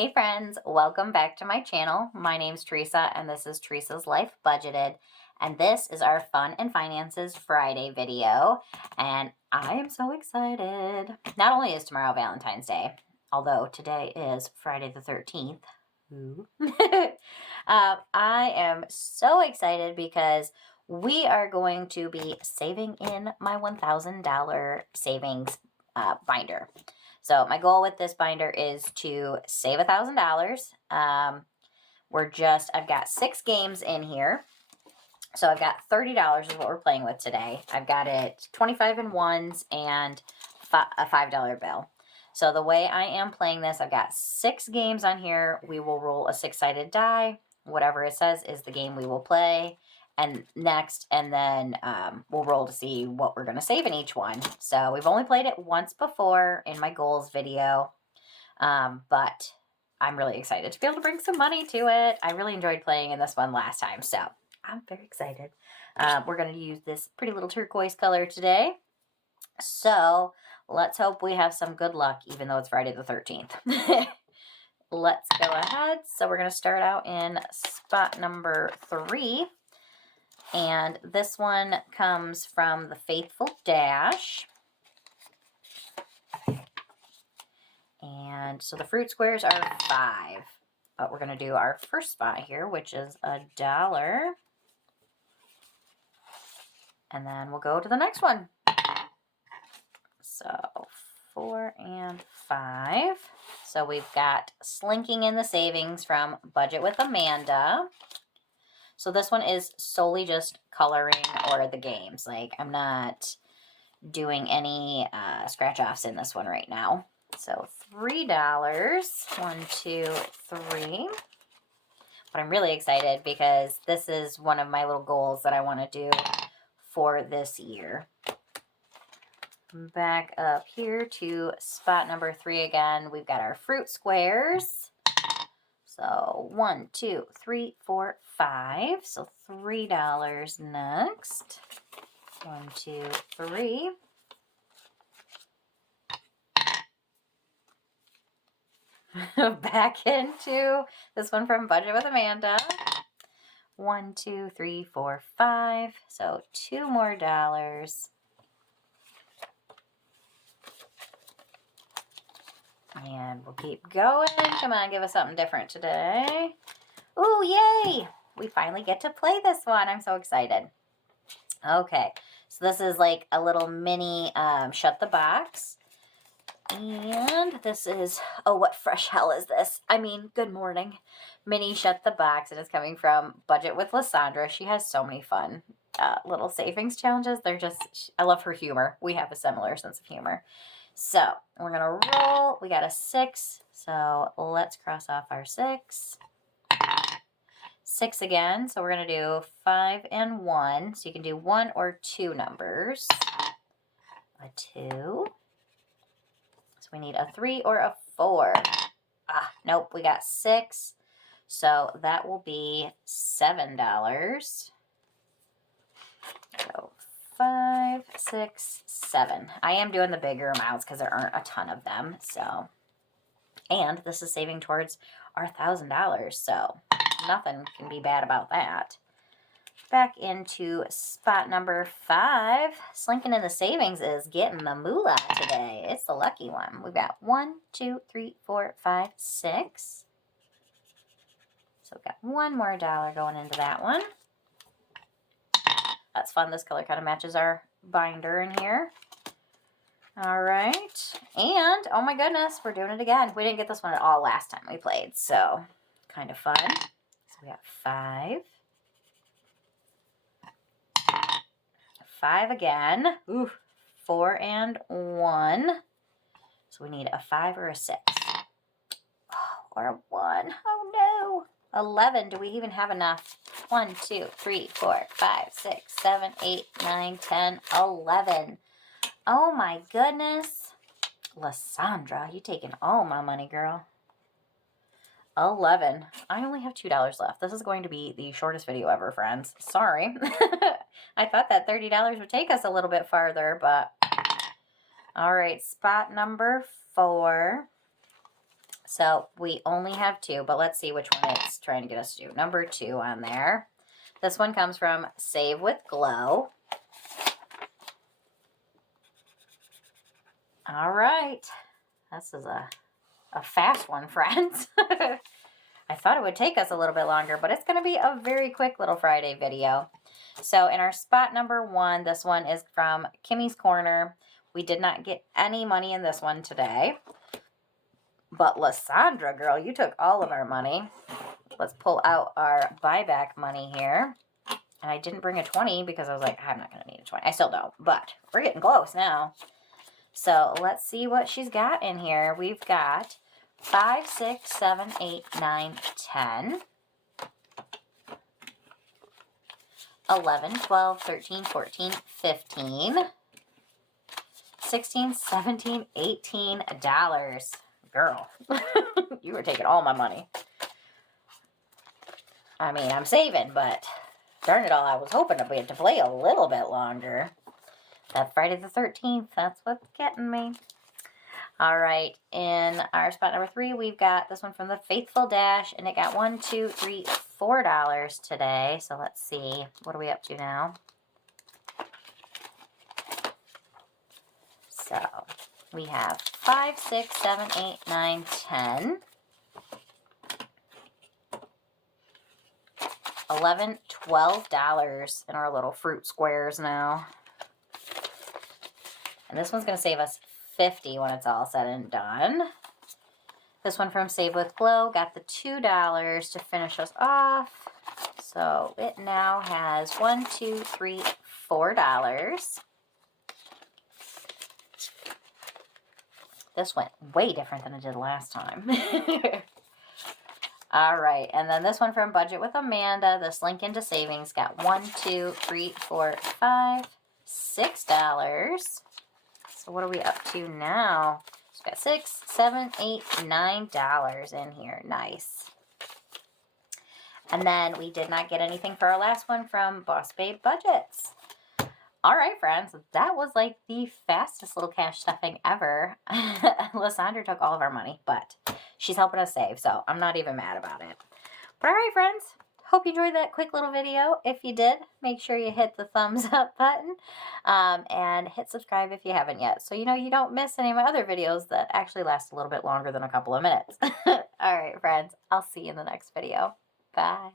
Hey friends, welcome back to my channel. My name's Teresa and this is Teresa's Life Budgeted. And this is our Fun and Finances Friday video. And I am so excited. Not only is tomorrow Valentine's Day, although today is Friday the 13th. I am so excited because we are going to be saving in my $1,000 savings binder. So my goal with this binder is to save $1,000. I've got 6 games in here. So I've got $30 is what we're playing with today. I've got it 25 in ones and a $5 bill. So the way I am playing this, I've got 6 games on here. We will roll a 6-sided die. Whatever it says is the game we will play. And then we'll roll to see what we're going to save in each one. So we've only played it once before in my goals video, but I'm really excited to be able to bring some money to it. I really enjoyed playing in this one last time, so I'm very excited. We're going to use this pretty little turquoise color today. So let's hope we have some good luck, even though it's Friday the 13th. Let's go ahead. So we're going to start out in spot number 3. And this one comes from the Faithful Dash. And so the fruit squares are 5. But we're going to do our first spot here, which is $1. And then we'll go to the next one. So 4 and 5. So we've got Slinking in the Savings from Budget with Amanda. So this one is solely just coloring or the games. Like, I'm not doing any scratch-offs in this one right now. So $3. 1, 2, 3. But I'm really excited because this is one of my little goals that I want to do for this year. Back up here to spot number 3 again. We've got our fruit squares. So 1, 2, 3, 4, 5. So $3 next. 1, 2, 3. Back into this one from Budget with Amanda. 1, 2, 3, 4, 5. So $2 more. And we'll keep going. Come on, give us something different today. Ooh, yay! We finally get to play this one. I'm so excited. Okay, so this is like a little mini Shut the Box. And this is, oh, what fresh hell is this? I mean, good morning. Mini Shut the Box. It is coming from Budget with Lisandra. She has so many fun little savings challenges. I love her humor. We have a similar sense of humor. So we're going to roll. We got a 6. So let's cross off our 6. 6 again. So we're going to do 5 and 1. So you can do 1 or 2 numbers. A 2. So we need a 3 or a 4. Nope. We got 6. So that will be $7. So 5, 6, 7. I am doing the bigger amounts because there aren't a ton of them. So, and this is saving towards our $1,000. So nothing can be bad about that. Back into spot number 5. Slinking in the Savings is getting the moolah today. It's the lucky one. We've got 1, 2, 3, 4, 5, 6. So we've got $1 more going into that one. That's fun. This color kind of matches our binder in here. All right. And, oh my goodness, we're doing it again. We didn't get this one at all last time we played, so kind of fun. So we got 5. 5 again. Ooh, 4 and 1. So we need a 5 or a 6. Oh, or a 1. Oh no. 11. Do we even have enough? 1, 2, 3, 4, 5, 6, 7, 8, 9, 10, 11. Oh my goodness. Lisandra, you taking all my money, girl. 11. I only have $2 left. This is going to be the shortest video ever, friends. Sorry. I thought that $30 would take us a little bit farther, but all right, spot number 4. So we only have 2, but let's see which one it's trying to get us to do. Number 2 on there. This one comes from Save with Glow. All right. This is a fast one, friends. I thought it would take us a little bit longer, but it's going to be a very quick little Friday video. So in our spot number 1, this one is from Kimmy's Corner. We did not get any money in this one today. But Lisandra, girl, you took all of our money. Let's pull out our buyback money here. And I didn't bring a 20 because I was like, I'm not going to need a 20. I still don't, but we're getting close now. So let's see what she's got in here. We've got 5, 6, 7, 8, 9, 10, 11, 12, 13, 14, 15, 16, 17, $18. Girl, you were taking all my money. I mean, I'm saving, but darn it all, I was hoping to be able to play a little bit longer. That Friday the 13th, that's what's getting me. All right, in our spot number 3, we've got this one from the Faithful Dash, and it got $1, 2, 3, $4 today. So let's see, what are we up to now? So we have 5, 6, 7, 8, 9, 10, 11, $12 in our little fruit squares now. And this one's going to save us $50 when it's all said and done. This one from Save with Glow got the $2 to finish us off. So it now has $1, 2, 3, $4. This went way different than it did last time. All right, and then this one from Budget with Amanda, this link into savings, got $1, 2, 3, 4, 5, $6. So what are we up to now? So we've got $6, 7, 8, $9 in here. Nice. And then we did not get anything for our last one from BossBabeBudgets. All right, friends, that was like the fastest little cash stuffing ever. Lisandra took all of our money, but she's helping us save, so I'm not even mad about it. But all right, friends, hope you enjoyed that quick little video. If you did, make sure you hit the thumbs up button and hit subscribe if you haven't yet, so you know you don't miss any of my other videos that actually last a little bit longer than a couple of minutes. All right, friends, I'll see you in the next video. Bye.